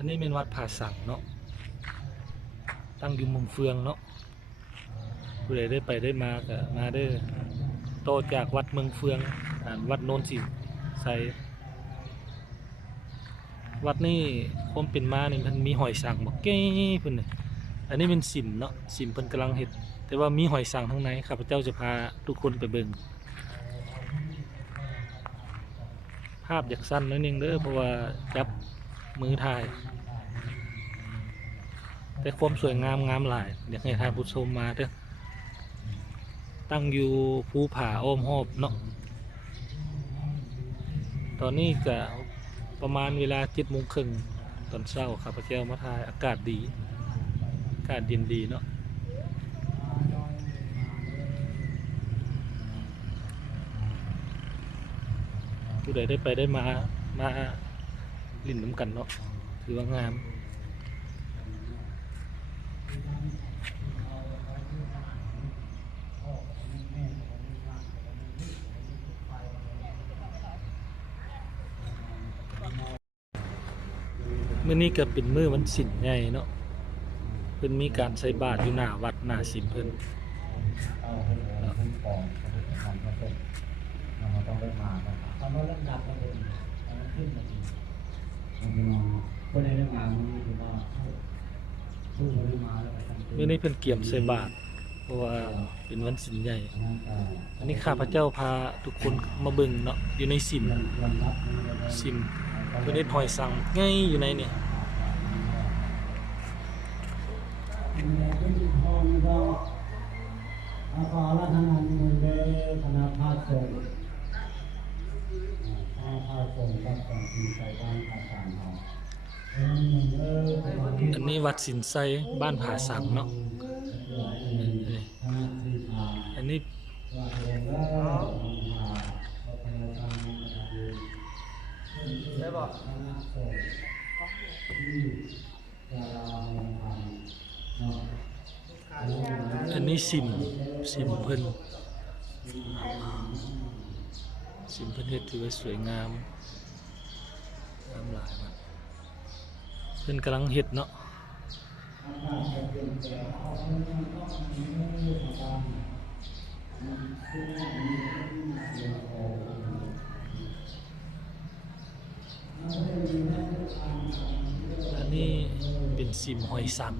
อันนี้เป็นวัดผาสังเนาะ ตั้งอยู่มุมเฟืองเนาะผู้ใดได้ไปได้มาก็มาเด้อโตจากวัดเมืองเฟืองอ่านวัดโนนสิใส่วัดนี่ความเป็นมานี่มันมีหอยสังบอกเก้เพิ่นน่ะอันนี้เป็นสิมเนาะสิมเพิ่นกำลังเฮ็ด แต่ว่ามีหอยสังข้างในข้าพเจ้าจะพาทุกคนไปเบิ่งภาพอยากสั้นนิดนึงเด้อเพราะว่าจับ มือถ่าย แต่ความสวยงามงามหลายอยากให้ท่านผู้ชมมาเด้อตั้งอยู่ภูผาอ้อมหอบเนาะตอนนี้ก็ประมาณเวลาเจ็ดโมงครึ่งตอนเช้าข้าพเจ้ามาถ่ายอากาศดี อากาศเย็นดีเนาะผู้ใดได้ไปได้มามา ลิ่นน้ำกันเนาะถือว่างามมื่อนี้ก็เป็นมือวันสินใหญ่เนาะเพิ่นมีการใส่บาตรอยู่หน้าวัดหน้าสิมเพิ่นเอาเพิ่นเอาเพิ่นปองขาเพิ่นทำเขาเพิ่นเราต้องได้มาครับเอาเริ่มดับแล้วเพิ่นขึ้นมาทีมัน มามันคือว่าสู้มาได้มาแล้วก็ทำมื่อนี้เพิ่นเกี่ยมใส่บาตรเพราะว่าเป็นวันสินใหญ่นั่นก็อันนี้ข้าพเจ้าพาทุกคนมาเบิ่งเนาะอยู่ในสิมยอมยอมรับนี่ก็ได้สิมเพิ่นเฮ็ดหอยสังง่ายอยู่ในนี่อาภาละทนันมุนเดคณะภาคสงฆ์คณะภาคสง อ็นมุนเดอันนี้วัดสินไซบ้านผาสังเนาะนี่คณะที่พาอันนี้ว่าเองแล้วพาวัฒนธรรมได้บ่คณะสงฆ์ที่จะเราทำเนาะอันนี้สิมสิมเพิ่น สิมเพิ่นเฮ็ดถือว่าสวยงามงามหลายมาเพิ่นกำลังเฮ็ดเนาะอันนี้เป็นซิมหอยสัง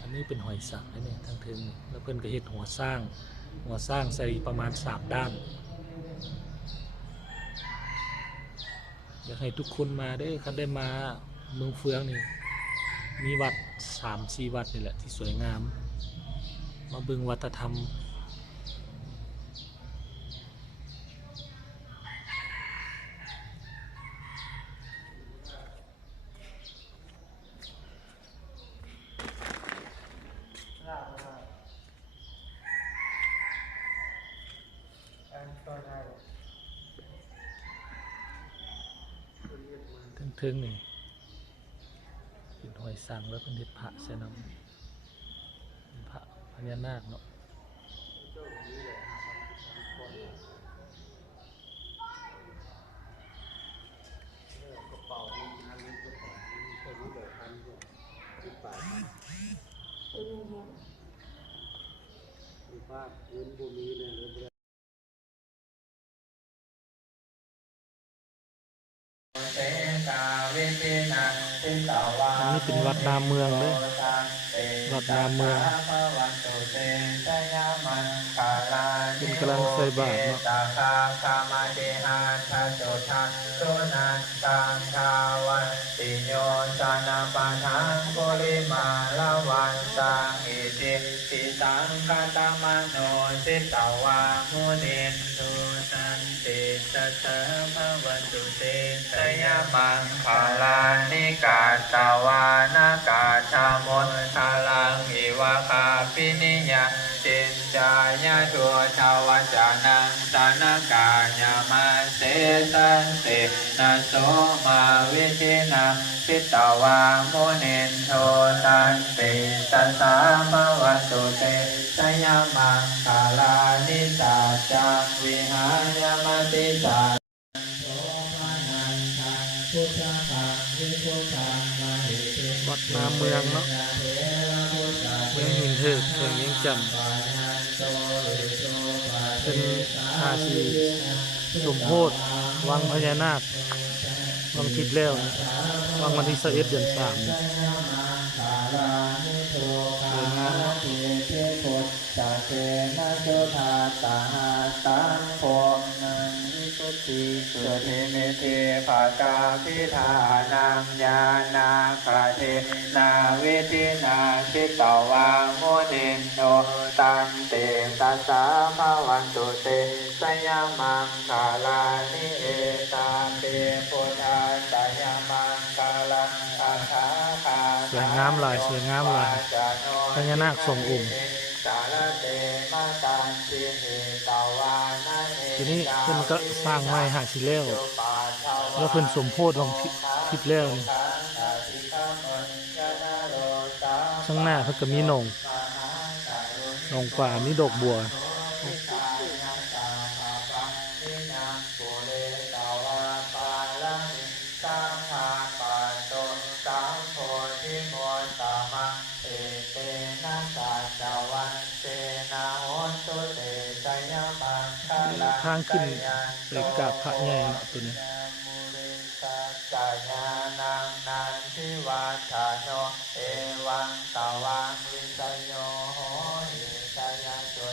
อันนี้เป็นหอยสังนะเนี่ยทั้งเทิงนี่แล้วเพิ่อนก็เฮ็ดหัวสร้าง หัวสร้างใส่ประมาณสามด้าน อยากให้ทุกคนมาได้คันได้มาเมืองเฟืองนี่ มีวัดสามสีวัดนี่แหละที่สวยงาม มาบึงวัฒนธรรม ทึงทึงๆนี่เป็นหอยสังแล้วเป็นเห็ดพระใส่น้ำเป็นพระพญานาคเนาะอันนี้เป็นพื้นาเมืองเป็นกำลังใส่บาตรเนาะตาคาคามาเดหาทาโจทาตุนันตังทาวันติโยจานาปาทังโกริมาลาวันตังอิติปิสังคตามโนสิตาวามุนินทุสัน ติสัสสะภะวันตุเตสยามังคาลานิกาตาวานากาชามนทาลังอิวะคาปินิยา ญาตัวชาวจานังสานกาญามาเสสันตินาโสมาวิชินาพิตาวามุนนโทตันติสัสามวัตุเตสยามังคาลานิสาจังวิหายามติสาวัดนาเมืองเนาะเมืองหินเถิดเมืองยังจำาชีสมโพธวังพญานาค วังทิพย์แล้วนะวังวันที่21เดือน3นี่สวยงามเนาะจะเกนะโสทาตาหาตังโพนังวิ สุทธิสุทธิเมเทภากาพิธานังญาณาคราเทนาวิตินาคิตวาโมเนนโนตัมเตตัสสะภาวันตุเตสยามังคาลานิเอตาเปพุทธาสยามังคาลาอาคาคาสวยงามหลายสวยงามหลายพญานาคทรงอง ทีนี้เพิ่นก็สร้างไม้หาสิแล้วแล้วเพิ่นสมโพธิวังทิทิพแล้วนี่ข้างหน้าเพิ่นก็มีหนองหนองป่ามีดอกบัวทางขึ้นไปกราบพระใหญ่เต วนี้กางนันทิวัฏาโนเอวังตาวังวิสยโยโหหิสยาจุ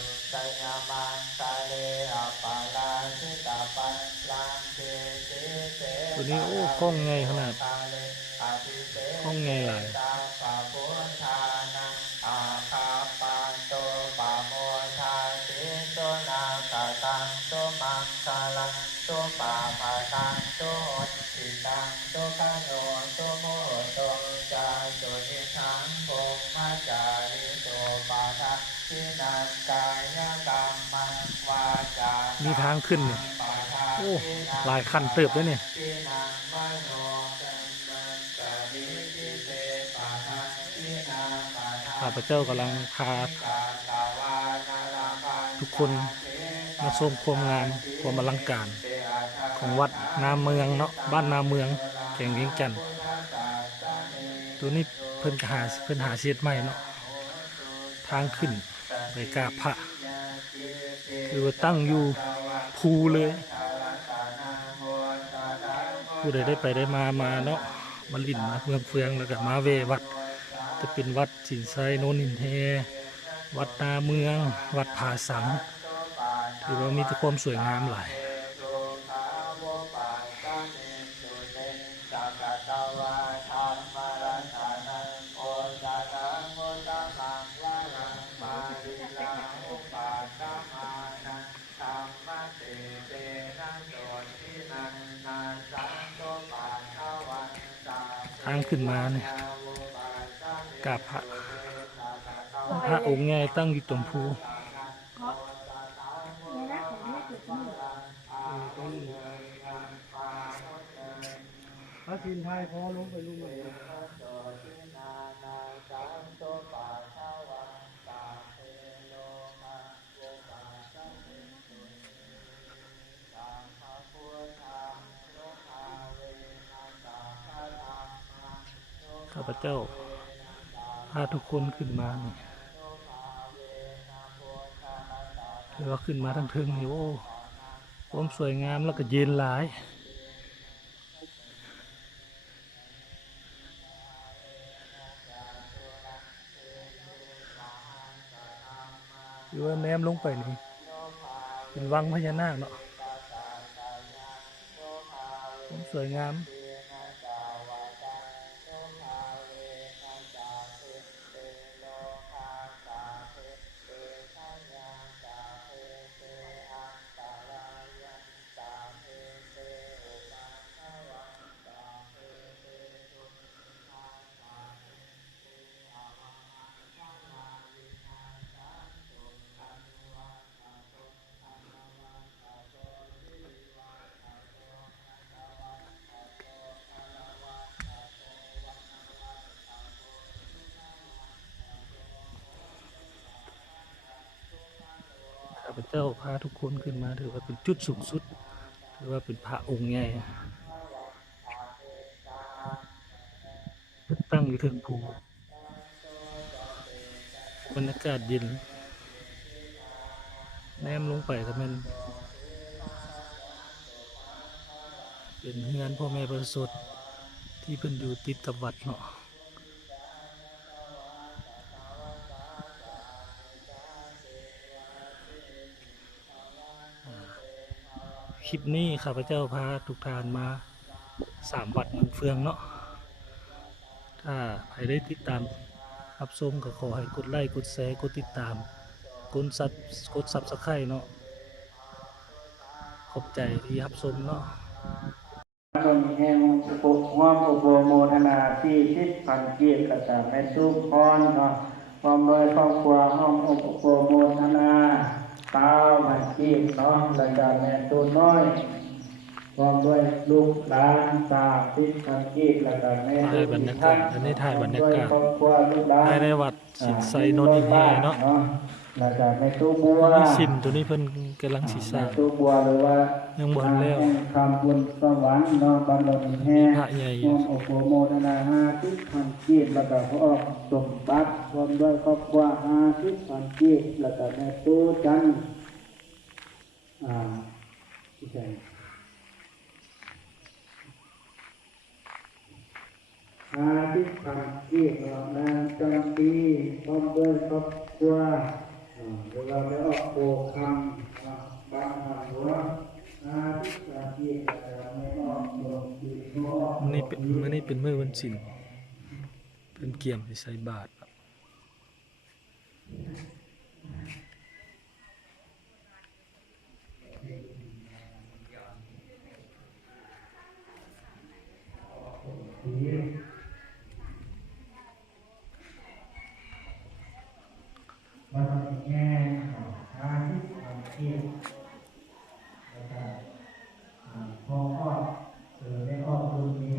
นามังตาเลอปาลาสิตาปันลังเกเสเสตัวนี้โอ้กล้องไงขนาดกล้องไงหลาย ปาภาตังโตอิตังโตคาโนโตโมโตจาโตนิทังโกมาจาริโตปาทะทินันกายกรรมังวาจามีทางขึ้นเนี่ยปาทะโอ้หลายขั้นเติบแล้วเนี่ยทินังมโนกัมมันตาวิจิเตปาทะทินังปาทะข้าพเจ้ากำลังพาทุกคนมาชมความงามความอลังการ ของวัดนาเมืองเนาะบ้านนาเมืองแข่งเวียงจันตัวนี้เพิ่นหาเพิ่นหาเสียดใหม่เนาะทางขึ้นไปกาพระคือว่าตั้งอยู่ภูเลยผู้ใดได้ไปได้มามาเนาะมาลินมาเมืองเฟืองแล้วก็มาเววัด จะเป็นวัดสินไซโนนินเทวัดนาเมือง วัดผาสังถือว่ามีแต่ความสวยงามหลาย ทางขึ้นมาเนี่ยกราบพระพระองค์ใหญ่ตั้งอยู่ตรงภูพระสินไทยพอลงไปลุงเล ข้าพเจ้าพาทุกคนขึ้นมาเนี่ยถือว่าขึ้นมาทั้งทิงนี่โอ้ความสวยงามแล้วก็เย็นหลายหรือว่แนมลงไปนี่เป็นวังพญานาคเนาะความสวยงาม พเจ้าพาทุกคนขึ้นมาถือว่าเป็นจุดสูงสุด ถือว่าเป็นพระองค์ใหญ่ตั้งอยู่เทิงภูบรรยากาศเย็นแนมลงไปก็แมันเป็นเฮือนพ่อแม่ประสดที่เพิ่นอยู่ติดกับวัดเนาะ ลิปนี้ข้าพเจ้าพาทุกทานมาสามวัดเมืองเฟืองเนาะถ้าใครได้ติดตามรับชมก็ขอให้กดไลค์กดแชร์กดติดตาม กดซับกดซับสไครต์เนาะขอบใจที่รับชมเนาะลมแห่งปุห้อมอุโบโมทนาที่ทิศพันเกียรติกษัตริย์ในทุกพรเนาะความโดครอบครัวห้องอุโบโมทนา เต้าพันเกียรติเนาะและจากแม่ตูนน้อยความด้วยลูกหลานสาวทิศพันเกียรติและจากแม่ถ่ายบรรยากาศอันนี้ถ่ายบรรยากาศครอบครัวลูกหลานภายในวัดสินไซโนนอินแฮเนาะ และจากแม่ตู้บัวนี่สินตัวนี้เพิ่นกำลังสิสร้างตัวบัวหรือว่ายังบ่ทันแล้วแห่งคำบุญสวรรค์นอนบำรุงแห่พระใหญ่ร่วมโอโหโมทนาหาทิศพันกีบแล้วก็พระออกสมบัติรวมด้วยครอบครัวหาทิศพันกีบแล้วก็แม่ตู้จันทร์อ่าที่ใช่หาทิศพันกีบแล้วนางจันทีพร้อมด้วยครอบครัวอ่า เวลาไปออกโบกคำบางหัวหาทิศพันกียรติไม่ออกโบกกีบก็อกมื้อนี้เป็นมันนี่เป็นเมื่อวันศิลเป็นเกี่ยมใส่บาตร มันเป็นแง่ของทางที่ความคิดแล้วก็อ่าพอออกเออได้ออกตรงนี้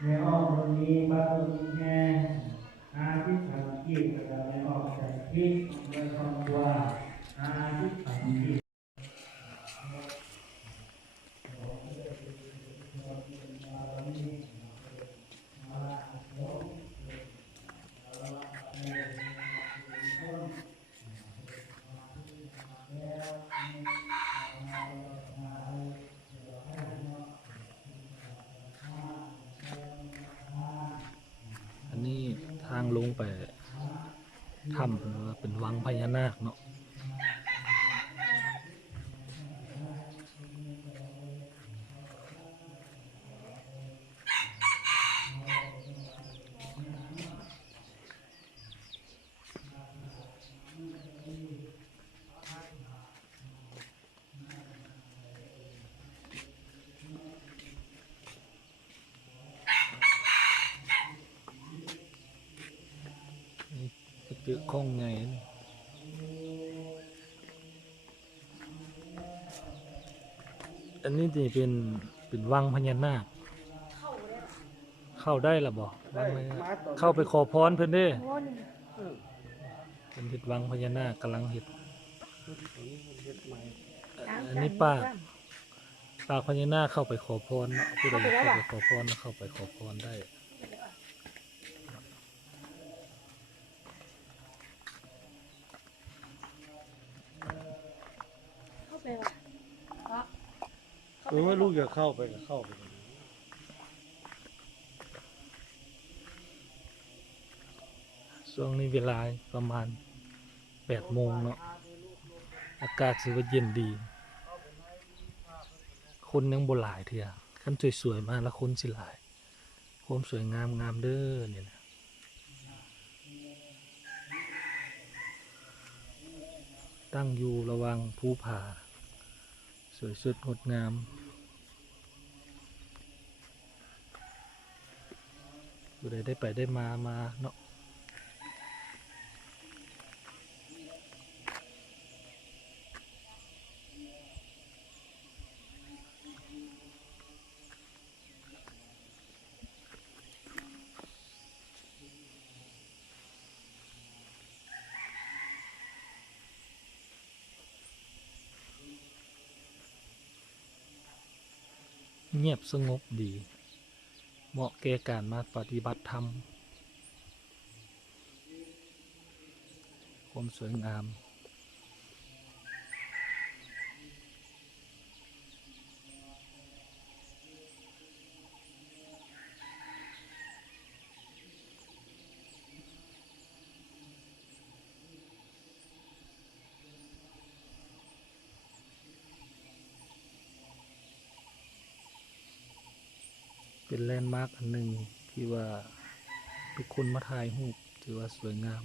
ได้ออกตรงนี้มาตรงแง่ทางที่ความคิดแล้วก็ได้ออกจากที่โดยความว่าทางที่ความคิด อันนี้ทางลงไปถ้ำเพิ่นว่าเป็นวังพญานาคเนาะเจอข้องไงนี่ อันนี้จะเป็นเป็นวังพญานาคเข้าได้ละบ่วังพญานาคเข้าไปขอพรเพิ่นเด้เป็นเฮ็ดวังพญานาคกำลังเฮ็ดอันนี้ปากปากพญานาคเข้าไปขอพรเนาะผู้ใดอยากเข้าไปขอพรก็เข้าไปขอพรได้เข้าไปว่ะเพราะ เออลูกอยากเข้าไปก็เข้าไปช่วงนี้เวลาประมาณแปดโมงเนาะอากาศถือว่าเย็นดี คนยังบ่หลายเถื่อคันสวยๆมาแล้วคนสิหลายความสวยงามงามเด้อเนี่ยนะตั้งอยู่ระวังภูผา สวยสดงดงาม ผู้ใดได้ไปได้มามาเนาะ เงียบสงบดี เหมาะแก่การมาปฏิบัติธรรม ความสวยงาม เป็นแลนด์มาร์กอันหนึ่งที่ว่าทุกคนมาถ่ายรูปถือว่าสวยงาม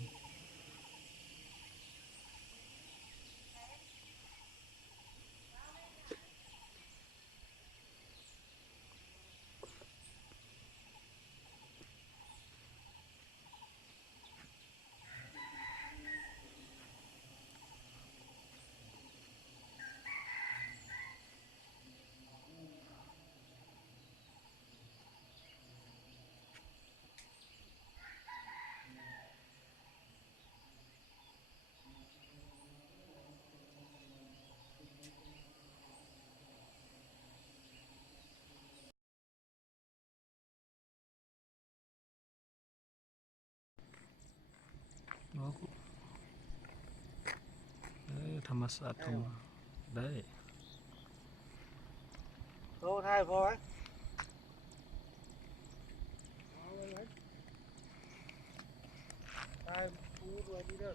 มศาสตร์ธรรมได้โตไทยพอไหมเอาไว้ไทยปูด้วยดีเด้อ